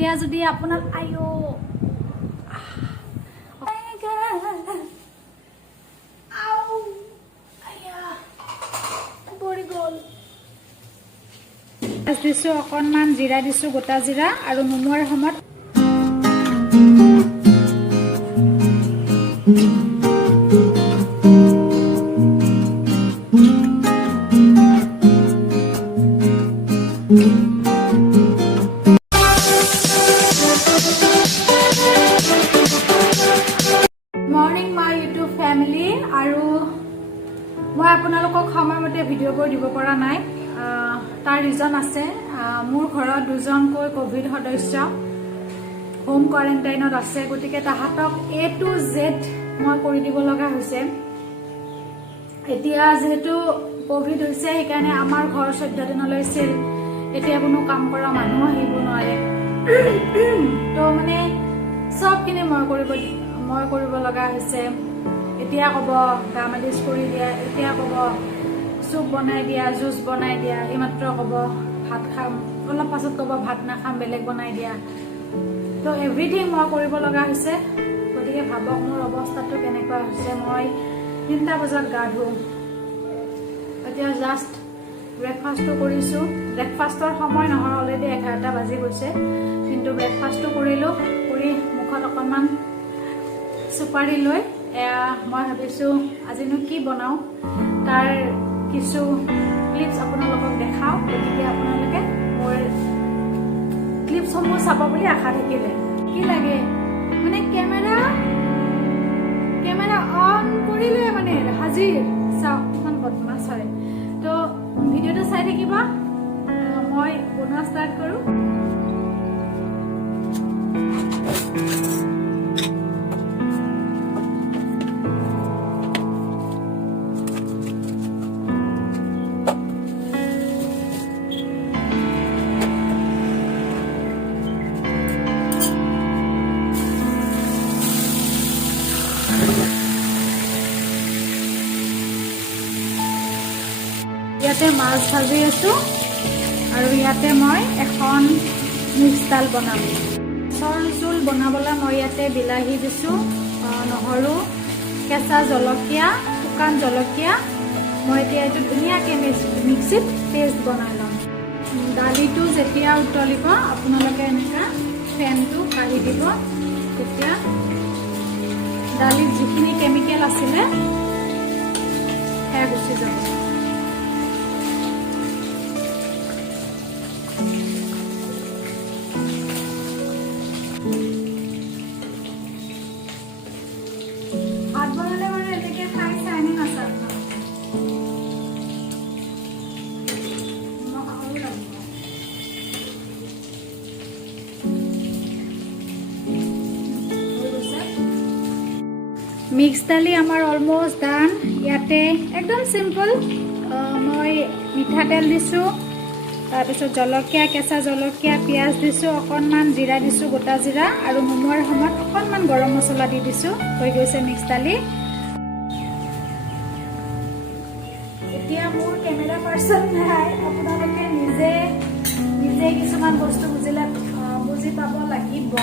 এতিয়া যদি আপোনাৰ আইও দিছোঁ অকণমান জিৰা দিছোঁ, গোটা জিৰা আৰু নুমুৱাৰ সময়ত মৰ্নিং মাই ইউটিউব ফেমিলি। আৰু মই আপোনালোকক সময়মতে ভিডিঅ'বোৰ দিব পৰা নাই, তাৰ ৰিজন আছে। মোৰ ঘৰত দুজনকৈ কোভিড সদস্য হোম কোৱাৰেণ্টাইনত আছে, গতিকে তাহাঁতক A to Z মই কৰি দিব লগা হৈছে। এতিয়া যিহেতু কোভিড হৈছে সেইকাৰণে আমাৰ ঘৰ 14 দিনলৈ ছিল। এতিয়া কোনো কাম কৰা মানুহ আহিব নোৱাৰে, তো মানে চবখিনি মই কৰিব লগা হৈছে। এতিয়া ক'ব গা মালিচ কৰি দিয়া, এতিয়া ক'ব চুপ বনাই দিয়া, জুচ বনাই দিয়া, এইমাত্ৰ ক'ব ভাত খাম, অলপ পাছত ক'ব ভাত নাখাম, বেলেগ বনাই দিয়া। তো এভৰিথিং মই কৰিব লগা হৈছে। গতিকে ভাবক মোৰ অৱস্থাটো কেনেকুৱা হৈছে। মই 3টা বজাত গা ধুওঁ, এতিয়া জাষ্ট ব্ৰেকফাষ্টটো কৰিছোঁ। ব্ৰেকফাষ্টৰ সময় নহয়, অলৰেডি 11টা বাজি গৈছে, কিন্তু ব্ৰেকফাষ্টটো কৰিলোঁ। কৰি মুখত অকণমান চুপাৰি লৈ মই ভাবিছোঁ আজিনো কি বনাওঁ তাৰ কিছু ক্লিপছ আপোনালোকক দেখাওঁ। গতিকে আপোনালোকে মোৰ ক্লিপছসমূহ চাব বুলি আশা থাকিলে। কি লাগে মানে কেমেৰা অন কৰিলে মানে হাজিৰ। চাওক কিমান বদমাছ হয়। তো ভিডিঅ'টো চাই থাকিবা, মই বনোৱা ষ্টাৰ্ট কৰোঁ। ইয়াতে মাছ ভাজি আছোঁ আৰু ইয়াতে মই এখন মিক্স দাল বনাম। মাছৰ জোল বনাবলৈ মই ইয়াতে বিলাহী দিছোঁ, নহৰু, কেঁচা জলকীয়া, শুকান জলকীয়া। মই এতিয়া এইটো ধুনীয়াকৈ মিক্সিত পেষ্ট বনাই ল'ম। দালিটো যেতিয়া উতলিব আপোনালোকে এনেকুৱা ফেনটো কাঢ়ি দিব, তেতিয়া দালিত যিখিনি কেমিকেল আছিলে সেয়া গুচি যাব। ভাত বনালে মানে এনেকৈ খাই চাইনি নাচায় মিক্স দালি আমাৰ অলমষ্ট ডান। ইয়াতে একদম চিম্পল মই মিঠাতেল দিছোঁ, তাৰপিছত জলকীয়া, কেঁচা জলকীয়া, পিঁয়াজ দিছোঁ, অকণমান জিৰা দিছোঁ, গোটা জিৰা, আৰু নুমুৱাৰ সময়ত অকণমান গৰম মছলা দি দিছোঁ। হৈ গৈছে মিক্স দালি। এতিয়া মোৰ কেমেৰা পাৰ্চন নাই, আপোনালোকে নিজে কিছুমান বস্তু বুজি পাব লাগিব।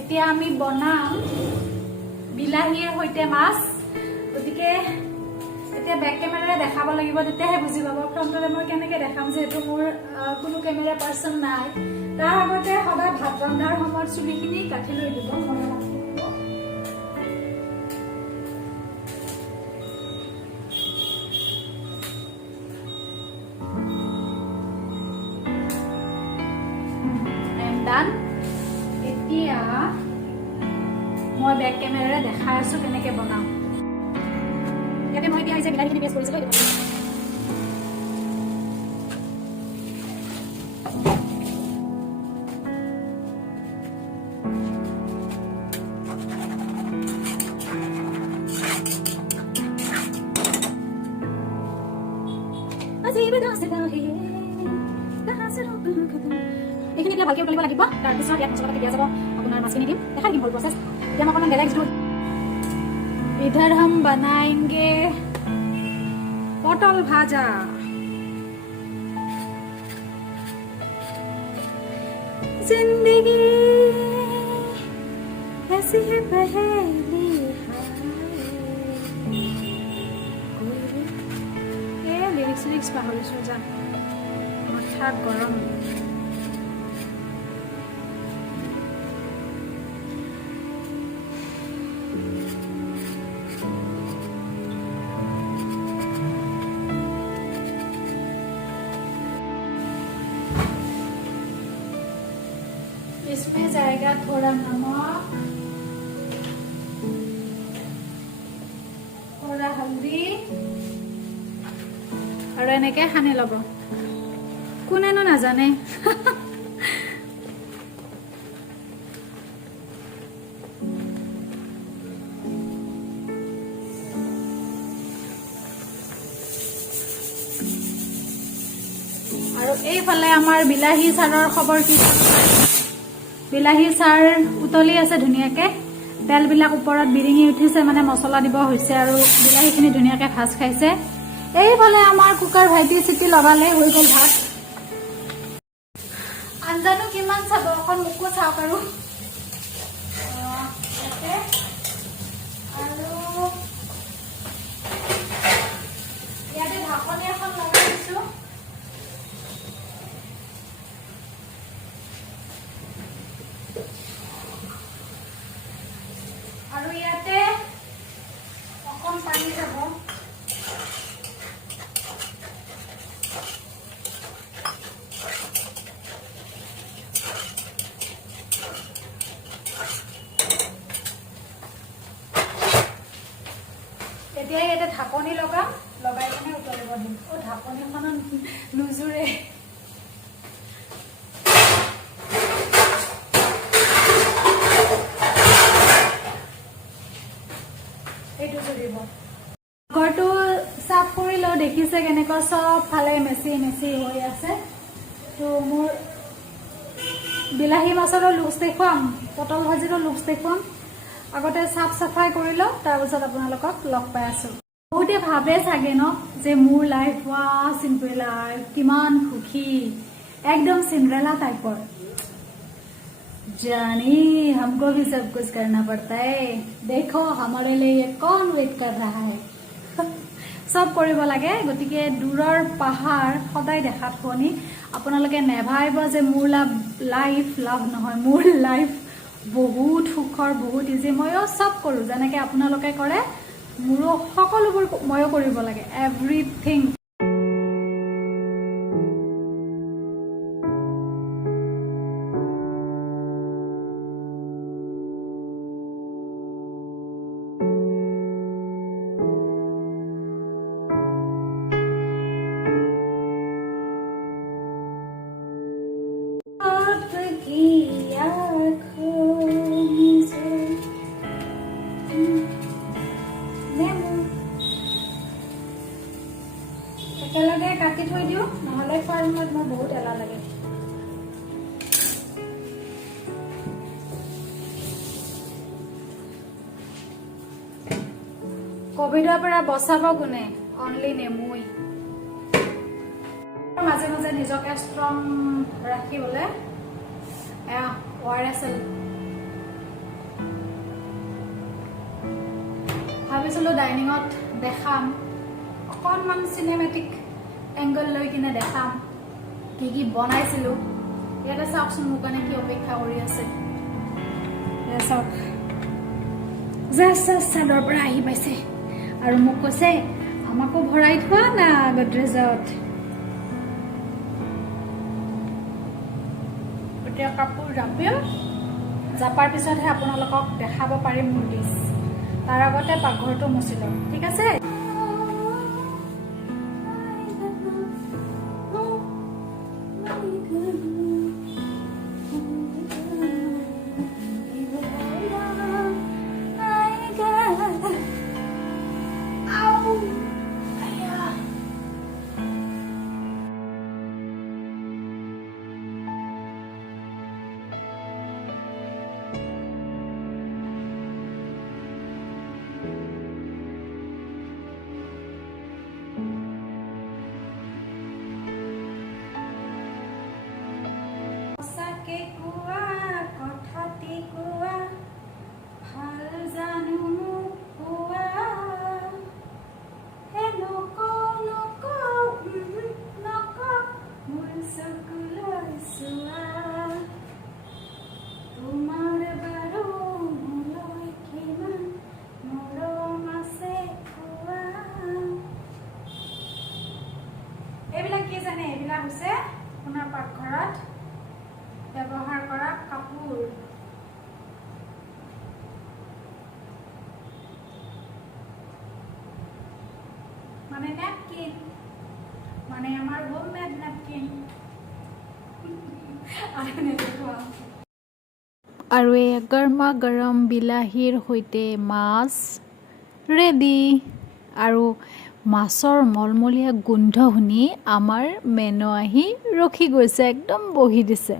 এতিয়া আমি বনাম বিলাহীৰ সৈতে মাছ। গতিকে এতিয়া বেক কেমেৰাৰে দেখাব লাগিব, তেতিয়াহে বুজি পাব। ফ্ৰণ্টতে মই কেনেকৈ দেখাম, যিহেতু মোৰ কোনো কেমেৰা পাৰ্চন নাই। তাৰ আগতে সদায় ভাত ৰন্ধাৰ সময়ত চুলিখিনি কাটি লৈ দিব। এতিয়া মই বেক কেমেৰাৰে দেখাই আছোঁ কেনেকৈ বনাম। ইয়াতে মই এতিয়া হৈছে বিলাহীখিনি পেষ্ট কৰিছিলোঁ। এতিয়া ভালকৈ উতলিব লাগিব তাৰপিছত ইয়াত মছলা দিয়া যাব আপোনাৰ মাছখিনি দিম দেখাই দিম হ'ল প্ৰচেছ এতিয়া মই অকণমান বেলেগ इधर हम बनाएंगे पटल भाजा जिंदगी ऐसी है पहेली लिरिक्स पाहरिছো যা হঠাৎ গৰম इसमें जाएगा थोड़ा नमक थोड़ा हल्दी और এনেকে খানে লব কোনেনো নাজানে আৰু এইফালে আমাৰ বিলাহী চাৰৰ খবৰ কি বিলাহী চাৰ উতলি আছে ধুনীয়াকে তেলবিলাক ওপৰত বিৰিঙি উঠিছে মানে মছলা দিব হৈছে আৰু বিলাহীখিনি ধুনীয়াকে ভাজ খাইছে এইফালে আমাৰ কুকাৰ ভাইটি চিটি লগালে হৈ গ'ল ভাত আঞ্জানো কিমান চাব অকণ মুকো চাওক আৰু ইয়াতে ঢাকনি এখন লগাই দিছো আৰু ইয়াতে অকণ পানী যাব এতিয়া ইয়াতে ঢাকনি লগাই কিনে উতলিব দিম ঢাকনিখনত নুজুৰে ঘৰটো সাফ কৰি লও দেখিছে কেনেকুৱা সব ফালে মেচি হৈ আছে তো মোৰ বিলাহী মাছৰ লুজ দেখুৱাম পটল ভাজিৰ লুজ দেখুৱাম আগতে সাফ সাফাই কৰি লও তাৰপিছত আপোনালোকক লগ পাই আছো বহুতে ভাবে চাগে ন যে মোৰ লাইফ वा सिंपल लाइफ কিমান সুখী একদম সিন্ড্ৰেলা টাইপৰ जानी हमको भी सब कुछ करना पड़ता है देखो हमारे लिए ये कौन वेट कर रहा है सब কৰিব লাগে গতিকে দূৰৰ পাহাৰ সদায় দেখাত শুনি আপোনালোকে নেভাইব যে মোৰ লাইফ লাভ নহয় মোৰ লাইফ বহুত সুখৰ বহুত ইজি ময়ো সব কৰো যেনেকৈ আপোনালোকে কৰে মোৰো সকলোবোৰ ময়ো কৰিব লাগে এভৰিথিং একেলগে কাটি থৈ দিও নহলে ফাৰ্মত মই বহুত এলা লাগে কোভিডৰ পৰা বচাব কোনে অনলি নেমুই মাজে মাজে নিজকে ষ্ট্ৰং ৰাখিবলৈ ওআৰএছএল ভাবিছিলো ডাইনিঙত দেখাম অকণমান চিনেমেটিক এংগল লৈ কিনে দেখাম কি বনাইছিলো ইয়াতে চাওকচোন মোৰ কাৰণে কি অপেক্ষা কৰি আছে চাওক চাদৰ পৰা আহি পাইছে আৰু মোক কৈছে আমাকো ভৰাই থোৱা না গডৰেজত এতিয়া কাপোৰ জাপাৰ পিছতহে আপোনালোকক দেখাব পাৰিম মোৰ ডিছ তাৰ আগতে পাকঘৰটো মুচি লওঁ ঠিক আছে কোৱা কথাটি কোৱা ভাল জানো মোক কোৱা হে নকওঁ নকওঁ মোৰ চকুলৈ চোৱা তোমাৰ বাৰু মোলৈ কিমান মৰম আছে কোৱা এইবিলাক কি জানে এইবিলাক হৈছে আপোনাৰ পাকঘৰত ব্যৱহাৰ কৰা কাপোৰ মানে নেপকিন মানে আমাৰ হোমমেড নেপকিন আৰু এই গৰমা গৰম বিলাহীৰ সৈতে মাছ ৰেডি আৰু মাছৰ মলমলীয়া গোন্ধ শুনি আমাৰ মেনু আহি ৰখি গৈছে একদম বহি দিছে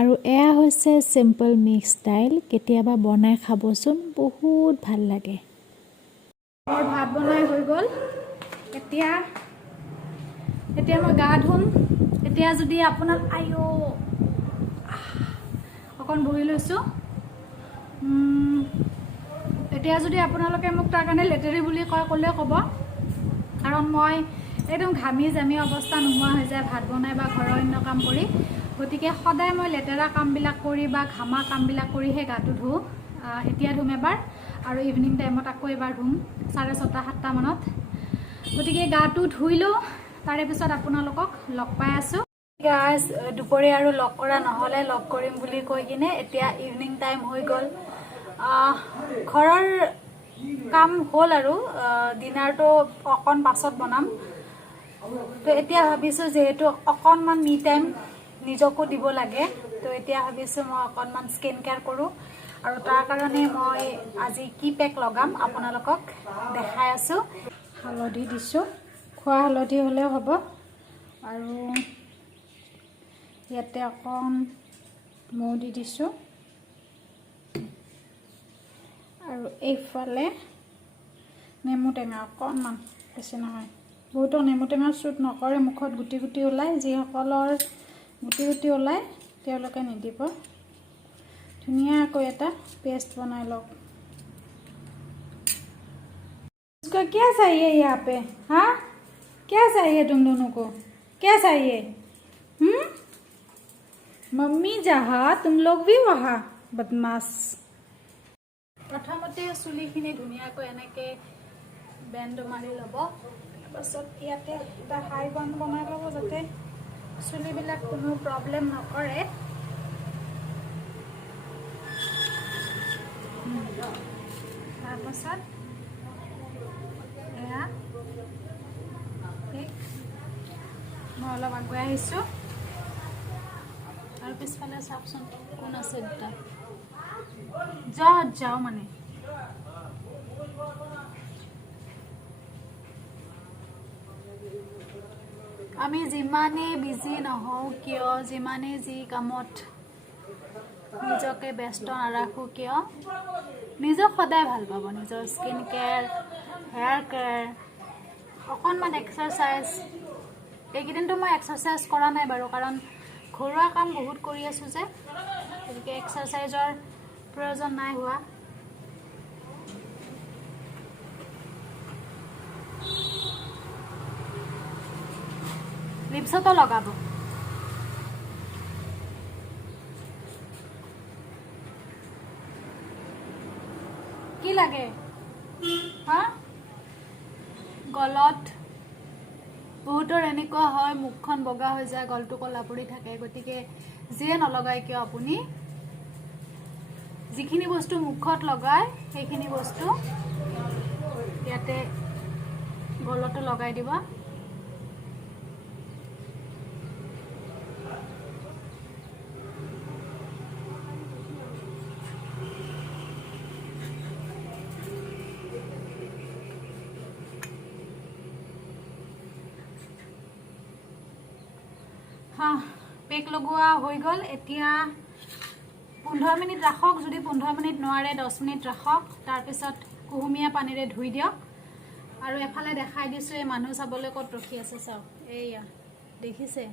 আৰু এয়া হৈছে চিম্পল মিক্স ষ্টাইল কেতিয়াবা বনাই খাবচোন বহুত ভাল লাগে মোৰ ভাত বনাই হৈ গ'ল এতিয়া মই গা ধুম এতিয়া যদি আপোনাৰ অকণ বহি লৈছোঁ এতিয়া যদি আপোনালোকে মোক তাৰ কাৰণে লেতেৰি বুলি ক'লে ক'ব কাৰণ মই একদম ঘামি জামি অৱস্থা নোহোৱা হৈ যায় ভাত বনাই বা ঘৰৰ অন্য কাম কৰি গতিকে সদায় মই লেতেৰা কামবিলাক কৰি বা ঘামা কামবিলাক কৰিহে গাটো ধুওঁ এতিয়া ধুম এবাৰ আৰু ইভিনিং টাইমত আকৌ এবাৰ ধুম 6:30-7টা মানত গতিকে গাটো ধুই লওঁ তাৰে পিছত আপোনালোকক লগ পাই আছোঁ গাইজ দুপৰীয়া আৰু লগ কৰা নহ'লে লগ কৰিম বুলি কৈ কিনে এতিয়া ইভিনিং টাইম হৈ গ'ল ঘৰৰ কাম হ'ল আৰু ডিনাৰটো অকণ পাছত বনাম তো এতিয়া ভাবিছোঁ যিহেতু অকণমান মি টাইম নিজকো দিব লাগে তো এতিয়া ভাবিছোঁ মই অকণমান স্কিন কেয়াৰ কৰোঁ আৰু তাৰ কাৰণে মই আজি কি পেক লগাম আপোনালোকক দেখাই আছোঁ হালধি দিছোঁ খোৱা হালধি হ'লেও হ'ব আৰু ইয়াতে অকণ মৌ দি দিছোঁ আৰু এইফালে নেমু টেঙা অকণমান বেছি নহয় বহুতো নেমু টেঙা শ্বুট নকৰে মুখত গুটি গুটি ওলায় যিসকলৰ গুটি গুটি ওলায় তেওঁলোকে নিদিব ধুনীয়াকৈ এটা পেষ্ট বনাই লওক इसको क्या चाहिए यहाँ पे हाँ क्या चाहिए तुम दोनों को क्या चाहिए मम्मी जहाँ तुम लोग भी वहाँ बदमाश प्रथमते चुलिखिनि धुनीयाকৈ এনেকৈ বেণ্ড মাৰি ল'ব তাৰপাছত ইয়াতে এটা হাই বান বনাই ল'ব যাতে চুলিবিলাক কোনো প্ৰব্লেম নকৰে তাৰপাছত এয়া মই অলপ আগুৱাই আহিছোঁ আৰু পিছফালে চাওকচোন কোন আছে দুটা যাওঁ মানে আমি যিমানেই বিজি নহওঁ কিয় যিমানেই যি কামত নিজকে ব্যস্ত নাৰাখোঁ কিয় নিজক সদায় ভাল পাব নিজৰ স্কিন কেয়াৰ হেয়াৰ কেয়াৰ অকণমান এক্সাৰচাইজ এইকেইদিনটো মই এক্সাৰচাইজ কৰা নাই বাৰু কাৰণ ঘৰুৱা কাম বহুত কৰি আছোঁ যে গতিকে এক্সাৰচাইজৰ প্ৰয়োজন নাই হোৱা লিপছতো লগাব কি লাগে হা গলত বহুতৰ এনেকুৱা হয় মুখখন বগা হৈ যায় গলটো কলা পৰি থাকে গতিকে যিয়ে নলগাই কিয় আপুনি যিখিনি বস্তু মুখত লগায় সেইখিনি বস্তু ইয়াতে গলটো লগাই দিবা পেক লগোৱা হৈ গ'ল এতিয়া 15 মিনিট ৰাখক যদি 15 মিনিট নোৱাৰে 10 মিনিট ৰাখক তাৰ পিছত কুহুমীয়া পানীৰে ধুই দিয়ক আৰু এফালে দেখাই দিছোঁ এই মানুহ চাবলৈ ক'ত ৰখি আছে চাওক এইয়া দেখিছে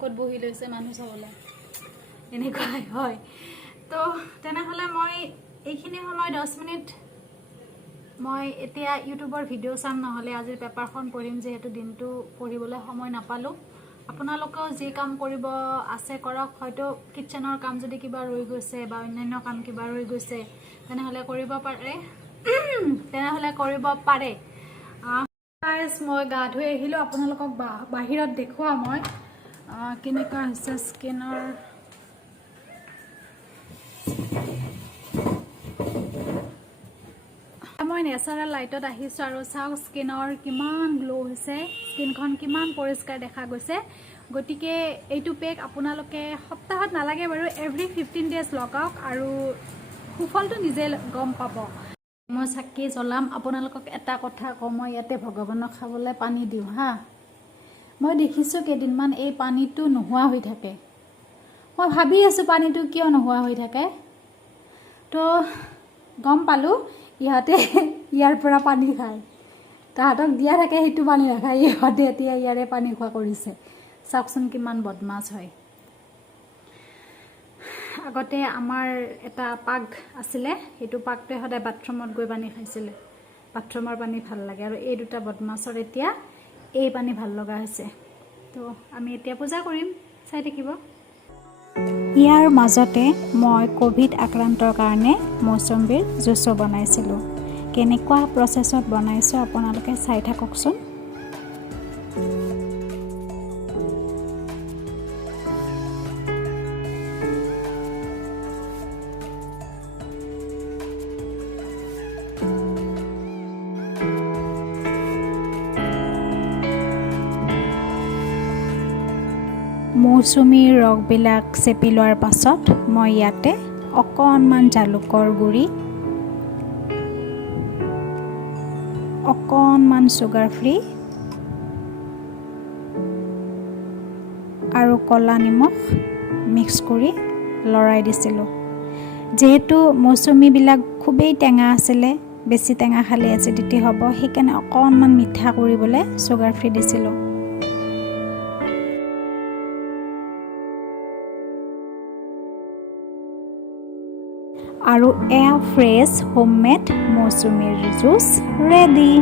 ক'ত বহি লৈছে মানুহ চাবলৈ এনেকুৱাই হয় তো তেনেহ'লে মই এইখিনি সময় 10 মিনিট মই এতিয়া ইউটিউবৰ ভিডিঅ' চাম নহ'লে আজিৰ পেপাৰখন পঢ়িম যিহেতু দিনটো পঢ়িবলৈ সময় নাপালোঁ আপোনালোকেও যি কাম কৰিব আছে কৰক হয়তো কিটচেনৰ কাম যদি কিবা ৰৈ গৈছে বা অন্যান্য কাম কিবা ৰৈ গৈছে তেনেহ'লে কৰিব পাৰে গাইজ মই গা ধুই আহিলোঁ আপোনালোকক বাহিৰত দেখুৱাম মই কেনেকুৱা হৈছে স্কিনৰ মই নেচাৰেল লাইটত আহিছোঁ আৰু চাওক স্কিনৰ কিমান গ্লো হৈছে স্কিনখন কিমান পৰিষ্কাৰ দেখা গৈছে গতিকে এইটো পেক আপোনালোকে সপ্তাহত নালাগে বাৰু এভৰি 15 ডেজ লগাওক আৰু সুফলটো নিজে গম পাব মই চাকি জ্বলাম আপোনালোকক এটা কথা কওঁ মই ইয়াতে ভগৱানক খাবলৈ পানী দিওঁ হা মই দেখিছোঁ কেইদিনমান এই পানীটো নোহোৱা হৈ থাকে মই ভাবি আছোঁ পানীটো কিয় নোহোৱা হৈ থাকে তো গম পালোঁ ইহঁতে ইয়াৰ পৰা পানী খায় তাহাঁতক দিয়া থাকে সেইটো পানী নাখায় ইহঁতে এতিয়া ইয়াৰে পানী খোৱা কৰিছে চাওকচোন কিমান বদমাছ হয় আগতে আমাৰ এটা পাগ আছিলে সেইটো পাগটোৱে সদায় বাথৰুমত গৈ পানী খাইছিলে বাথৰুমৰ পানী ভাল লাগে আৰু এই দুটা বদমাছৰ এতিয়া এই পানী ভাল লগা হৈছে তো আমি এতিয়া পূজা কৰিম চাই থাকিব ইয়াৰ মাজতে মই কোভিড আক্ৰান্তৰ কাৰণে মৌচুমীৰ জুচো বনাইছিলোঁ কেনেকুৱা প্ৰচেছত বনাইছোঁ আপোনালোকে চাই থাককচোন মৌচুমীৰ ৰসবিলাক চেপি লোৱাৰ পাছত মই ইয়াতে অকণমান জালুকৰ গুড়ি অকণমান চুগাৰ ফ্ৰী আৰু ক'লা নিমখ মিক্স কৰি লৰাই দিছিলোঁ যিহেতু মৌচুমীবিলাক খুবেই টেঙা আছিলে বেছি টেঙা খালে এচিডিটি হ'ব সেইকাৰণে অকণমান মিঠা কৰিবলৈ চুগাৰ ফ্ৰী দিছিলোঁ আৰু এয়া ফ্ৰেছ হোমমেড মৌচুমীৰ জুচ ৰেডি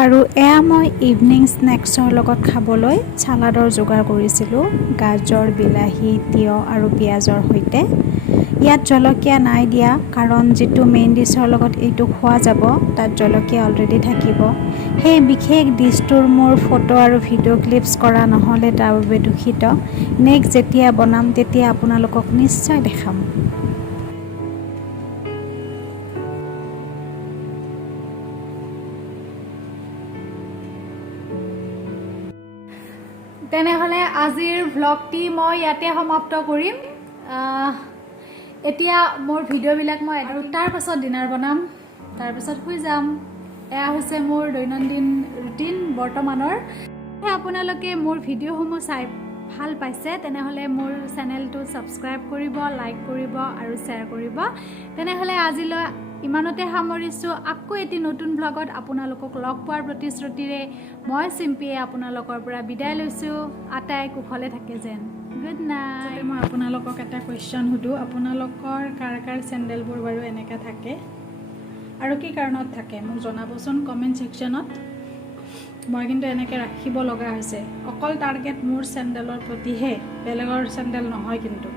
আৰু এয়া মই ইভিনিং স্নেক্সৰ লগত খাবলৈ চালাডৰ যোগাৰ কৰিছিলোঁ গাজৰ বিলাহী তিয়ঁহ আৰু পিঁয়াজৰ সৈতে ইয়াত জলকীয়া নাই দিয়া কাৰণ যিটো মেইন ডিছৰ লগত এইটো খোৱা যাব তাত জলকীয়া অলৰেডি থাকিব সেই বিশেষ ডিছটোৰ মোৰ ফটো আৰু ভিডিঅ' ক্লিপছ কৰা নহ'লে তাৰ বাবে দুখিত নেক্সট যেতিয়া বনাম তেতিয়া আপোনালোকক নিশ্চয় দেখাম তেনেহ'লে আজিৰ ভ্লগটি মই ইয়াতে সমাপ্ত কৰিম এতিয়া মোৰ ভিডিঅ'বিলাক মই আৰু তাৰ পাছত ডিনাৰ বনাম তাৰ পাছত শুই যাম এয়া হৈছে মোৰ দৈনন্দিন ৰুটিন বৰ্তমানৰ আপোনালোকে মোৰ ভিডিঅ'সমূহ চাই ভাল পাইছে তেনেহ'লে মোৰ চেনেলটো ছাবস্ক্ৰাইব কৰিব লাইক কৰিব আৰু শ্বেয়াৰ কৰিব তেনেহ'লে আজিলৈ ইমানতে সামৰিছোঁ আকৌ এটি নতুন ব্লগত আপোনালোকক লগ পোৱাৰ প্ৰতিশ্ৰুতিৰে মই চিম্পিয়ে আপোনালোকৰ পৰা বিদায় লৈছোঁ আটাই কুশলে থাকে যেন গুড নাইট মই আপোনালোকক এটা কুৱেশ্যন সুধোঁ আপোনালোকৰ কাৰ কাৰ চেণ্ডেলবোৰ বাৰু এনেকৈ থাকে আৰু কি কাৰণত থাকে মোক জনাবচোন কমেণ্ট ছেকশ্যনত মই কিন্তু এনেকৈ ৰাখিব লগা হৈছে অকল টাৰ্গেট মোৰ চেণ্ডেলৰ প্ৰতিহে বেলেগৰ চেণ্ডেল নহয় কিন্তু